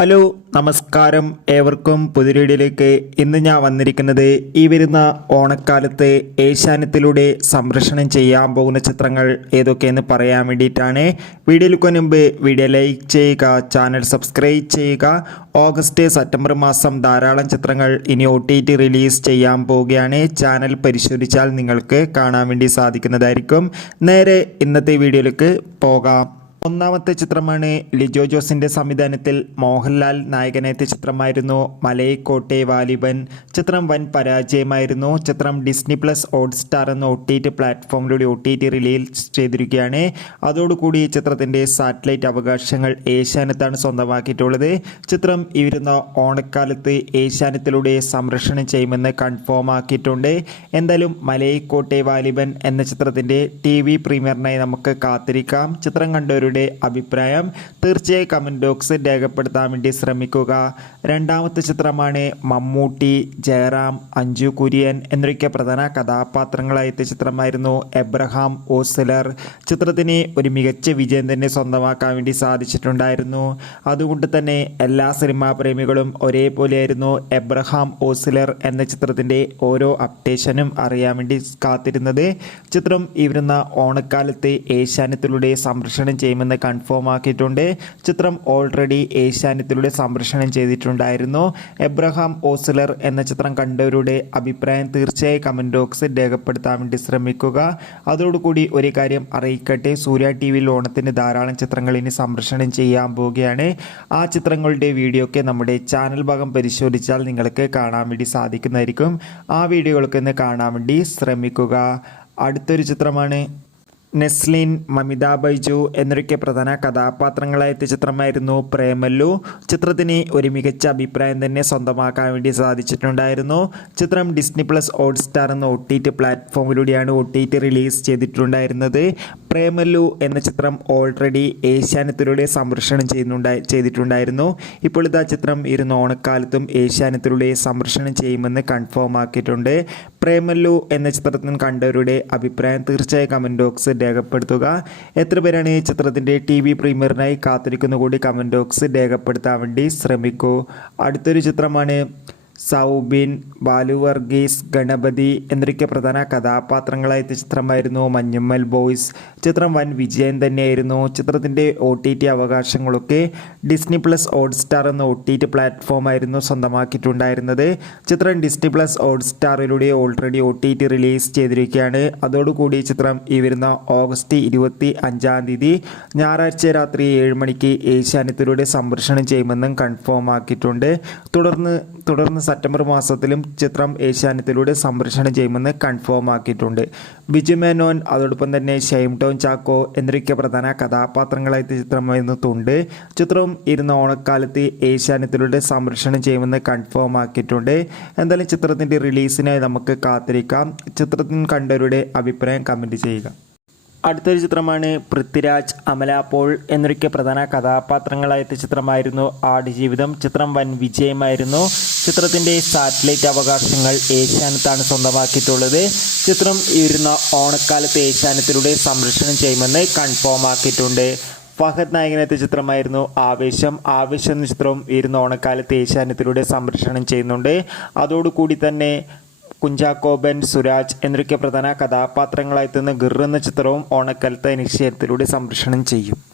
Hello നമസ്കാരം ഏവർക്കും പുതിരീടിലേക്ക് ഇന്ന് ഞാൻ വന്നിരിക്കുന്നത് ഈ വരുന്ന ഓണക്കാലത്ത് ഏഷ്യാനത്തിലൂടെ സംരക്ഷണം ചെയ്യാൻ പോകുന്ന ചിത്രങ്ങൾ ഏതൊക്കെയെന്ന് പറയാൻ വേണ്ടിയിട്ടാണ്. വീഡിയോയിലേക്ക് മുൻപ് വീഡിയോ ലൈക്ക് ചെയ്യുക ചാനൽ സബ്സ്ക്രൈബ് ചെയ്യുക. ഓഗസ്റ്റ് സെപ്റ്റംബർ മാസം ധാരാളം ചിത്രങ്ങൾ ഇനി ഒ റിലീസ് ചെയ്യാൻ പോവുകയാണ്. ചാനൽ പരിശോധിച്ചാൽ നിങ്ങൾക്ക് കാണാൻ വേണ്ടി സാധിക്കുന്നതായിരിക്കും. നേരെ ഇന്നത്തെ വീഡിയോയിലേക്ക് പോകാം. ഒന്നാമത്തെ ചിത്രമാണ് ലിജോ ജോസിന്റെ സംവിധാനത്തിൽ മോഹൻലാൽ നായകനെത്തിയ ചിത്രമായിരുന്നു മലയിക്കോട്ടെ വാലിബൻ. ചിത്രം വൻ പരാജയമായിരുന്നു. ചിത്രം ഡിസ്നി പ്ലസ് ഹോട്ട്സ്റ്റാർ എന്ന ഒ ടി ടി പ്ലാറ്റ്ഫോമിലൂടെ ഒ ടി ടി റിലീസ് ചെയ്തിരിക്കുകയാണ്. അതോടുകൂടി ചിത്രത്തിന്റെ സാറ്റലൈറ്റ് അവകാശങ്ങൾ ഏഷ്യാനത്താണ് സ്വന്തമാക്കിയിട്ടുള്ളത്. ചിത്രം ഈ വരുന്ന ഓണക്കാലത്ത് ഏഷ്യാനത്തിലൂടെ സംരക്ഷണം ചെയ്യുമെന്ന് കൺഫേം ആക്കിയിട്ടുണ്ട്. എന്തായാലും മലയിക്കോട്ടെ വാലിബൻ എന്ന ചിത്രത്തിന്റെ ടി വി പ്രീമിയറിനായി നമുക്ക് കാത്തിരിക്കാം. ചിത്രം കണ്ടവരുടെ അഭിപ്രായം തീർച്ചയായും കമന്റ് ബോക്സിൽ രേഖപ്പെടുത്താൻ വേണ്ടി ശ്രമിക്കുക. രണ്ടാമത്തെ ചിത്രമാണ് മമ്മൂട്ടി ജയറാം അഞ്ജു കുര്യൻ എന്നൊക്കെ പ്രധാന കഥാപാത്രങ്ങളായ ചിത്രമായിരുന്നു എബ്രഹാം ഓസിലർ. ചിത്രത്തിന് ഒരു മികച്ച വിജയം തന്നെ സ്വന്തമാക്കാൻ വേണ്ടി സാധിച്ചിട്ടുണ്ടായിരുന്നു. അതുകൊണ്ട് തന്നെ എല്ലാ സിനിമാ പ്രേമികളും ഒരേപോലെയായിരുന്നു എബ്രഹാം ഓസിലർ എന്ന ചിത്രത്തിന്റെ ഓരോ അപ്ഡേഷനും അറിയാൻ വേണ്ടി കാത്തിരുന്നത്. ചിത്രം ഈ വരുന്ന ഓണക്കാലത്ത് ഏഷ്യാനത്തിലൂടെ സംരക്ഷണം ചെയ്യുമെന്ന് കൺഫേം ആക്കിയിട്ടുണ്ട്. ചിത്രം ഓൾറെഡി ഏഷ്യാനെറ്റിലൂടെ സംരക്ഷണം ചെയ്തിട്ടുണ്ടായിരുന്നു. എബ്രഹാം ഓസിലർ എന്ന ചിത്രം കണ്ടവരുടെ അഭിപ്രായം തീർച്ചയായും കമന്റ് ബോക്സിൽ രേഖപ്പെടുത്താൻ വേണ്ടി ശ്രമിക്കുക. അതോടുകൂടി ഒരു കാര്യം അറിയിക്കട്ടെ. സൂര്യ ടി വിയിൽ ഓണത്തിന് ധാരാളം ചിത്രങ്ങൾ ഇനി സംരക്ഷണം ചെയ്യാൻ പോവുകയാണ്. ആ ചിത്രങ്ങളുടെ വീഡിയോ ഒക്കെ നമ്മുടെ ചാനൽ ഭാഗം പരിശോധിച്ചാൽ നിങ്ങൾക്ക് കാണാൻ വേണ്ടി സാധിക്കുന്നതായിരിക്കും. ആ വീഡിയോകൾക്ക് ഇന്ന് കാണാൻ വേണ്ടി ശ്രമിക്കുക. അടുത്തൊരു ചിത്രമാണ് നെസ്ലിൻ മമിത ബൈജു എന്നൊക്കെ പ്രധാന കഥാപാത്രങ്ങളായ ചിത്രമായിരുന്നു പ്രേമല്ലു. ചിത്രത്തിന് ഒരു മികച്ച അഭിപ്രായം തന്നെ സ്വന്തമാക്കാൻ വേണ്ടി സാധിച്ചിട്ടുണ്ടായിരുന്നു. ചിത്രം ഡിസ്നി പ്ലസ് ഹോട്ട്സ്റ്റാർ എന്ന ഒ ടി ടി പ്ലാറ്റ്ഫോമിലൂടെയാണ് ഒ ടി ടി റിലീസ് ചെയ്തിട്ടുണ്ടായിരുന്നത്. പ്രേമല്ലു എന്ന ചിത്രം ഓൾറെഡി ഏഷ്യാനത്തിലൂടെ സംരക്ഷണം ചെയ്യുന്നുണ്ടായി ചെയ്തിട്ടുണ്ടായിരുന്നു. ഇപ്പോൾ ഇതാ ചിത്രം ഇരുന്ന് ഓണക്കാലത്തും ഏഷ്യാനത്തിലൂടെ സംരക്ഷണം ചെയ്യുമെന്ന് കൺഫേം ആക്കിയിട്ടുണ്ട്. പ്രേമല്ലു എന്ന ചിത്രത്തിന് കണ്ടവരുടെ അഭിപ്രായം തീർച്ചയായും കമന്റ് ബോക്സ് രേഖപ്പെടുത്തുക. എത്ര പേരാണ് ഈ ചിത്രത്തിന്റെ ടി വി പ്രീമിയറിനായി കാത്തിരിക്കുന്ന കൂടി കമന്റ് ബോക്സ് രേഖപ്പെടുത്താൻ വേണ്ടി ശ്രമിക്കൂ. അടുത്തൊരു ചിത്രമാണ് സൗബിൻ ബാലു വർഗീസ് ഗണപതി എന്നൊക്കെ പ്രധാന കഥാപാത്രങ്ങളായ ചിത്രമായിരുന്നു മഞ്ഞുമ്മൽ ബോയ്സ്. ചിത്രം വൻ വിജയം തന്നെയായിരുന്നു. ചിത്രത്തിന്റെ ഒ ടി ടി അവകാശങ്ങളൊക്കെ ഡിസ്നി പ്ലസ് ഹോട്ട്സ്റ്റാർ എന്ന ഒ ടി ടി പ്ലാറ്റ്ഫോമായിരുന്നു സ്വന്തമാക്കിയിട്ടുണ്ടായിരുന്നത്. ചിത്രം Disney plus ഹോട്ട്സ്റ്റാറിലൂടെ already O T T release ചെയ്തിരിക്കുകയാണ്. അതോടുകൂടി ചിത്രം ഈ വരുന്ന ഓഗസ്റ്റ് ഇരുപത്തി അഞ്ചാം തീയതി ഞായറാഴ്ച രാത്രി ഏഴ് മണിക്ക് ഏഷ്യാനത്തിലൂടെ സംപ്രേഷണം ചെയ്യുമെന്നും കൺഫേം ആക്കിയിട്ടുണ്ട്. തുടർന്ന് തുടർന്ന് സെപ്റ്റംബർ മാസത്തിലും ചിത്രം ഏഷ്യാനെറ്റിലൂടെ സംപ്രേഷണം ചെയ്യുമെന്ന് കൺഫേം ആക്കിയിട്ടുണ്ട്. ബിജു മേനോൻ അതോടൊപ്പം തന്നെ ഷെയിം ടോൺ ചാക്കോ എന്നൊക്കെ പ്രധാന കഥാപാത്രങ്ങളായ ചിത്രമായിരുന്നുണ്ട് ചിത്രം ഇരുന്ന ഓണക്കാലത്ത് ഏഷ്യാനെറ്റിലൂടെ സംപ്രേഷണം ചെയ്യുമെന്ന് കൺഫേം ആക്കിയിട്ടുണ്ട്. എന്തായാലും ചിത്രത്തിന്റെ റിലീസിനായി നമുക്ക് കാത്തിരിക്കാം. ചിത്രത്തിൽ കണ്ടവരുടെ അഭിപ്രായം കമന്റ് ചെയ്യുക. അടുത്തൊരു ചിത്രമാണ് പൃഥ്വിരാജ് അമല പോൾ എന്നൊക്കെ പ്രധാന കഥാപാത്രങ്ങളായ ചിത്രമായിരുന്നു ആടുജീവിതം ചിത്രം വൻ വിജയമായിരുന്നു. ചിത്രത്തിന്റെ സാറ്റലൈറ്റ് അവകാശങ്ങൾ ഏഷ്യാനത്താണ് സ്വന്തമാക്കിയിട്ടുള്ളത്. ചിത്രം ഇരുന്ന ഓണക്കാലത്ത് ഏഷ്യാനത്തിലൂടെ സംരക്ഷണം ചെയ്യുമെന്ന് കൺഫേം ആക്കിയിട്ടുണ്ട്. ഫഹദ് നായകനത്തെ ചിത്രമായിരുന്നു ആവേശം. ആവേശം എന്ന ചിത്രവും ഇരുന്ന ഓണക്കാലത്ത് ഏഷ്യാനത്തിലൂടെ സംരക്ഷണം ചെയ്യുന്നുണ്ട്. അതോടുകൂടി തന്നെ കുഞ്ചാക്കോബൻ സുരാജ് എന്നൊക്കെ പ്രധാന കഥാപാത്രങ്ങളായി ഗിർ എന്ന ചിത്രവും ഓണക്കാലത്തെ നിശ്ചയത്തിലൂടെ സംരക്ഷണം ചെയ്യും.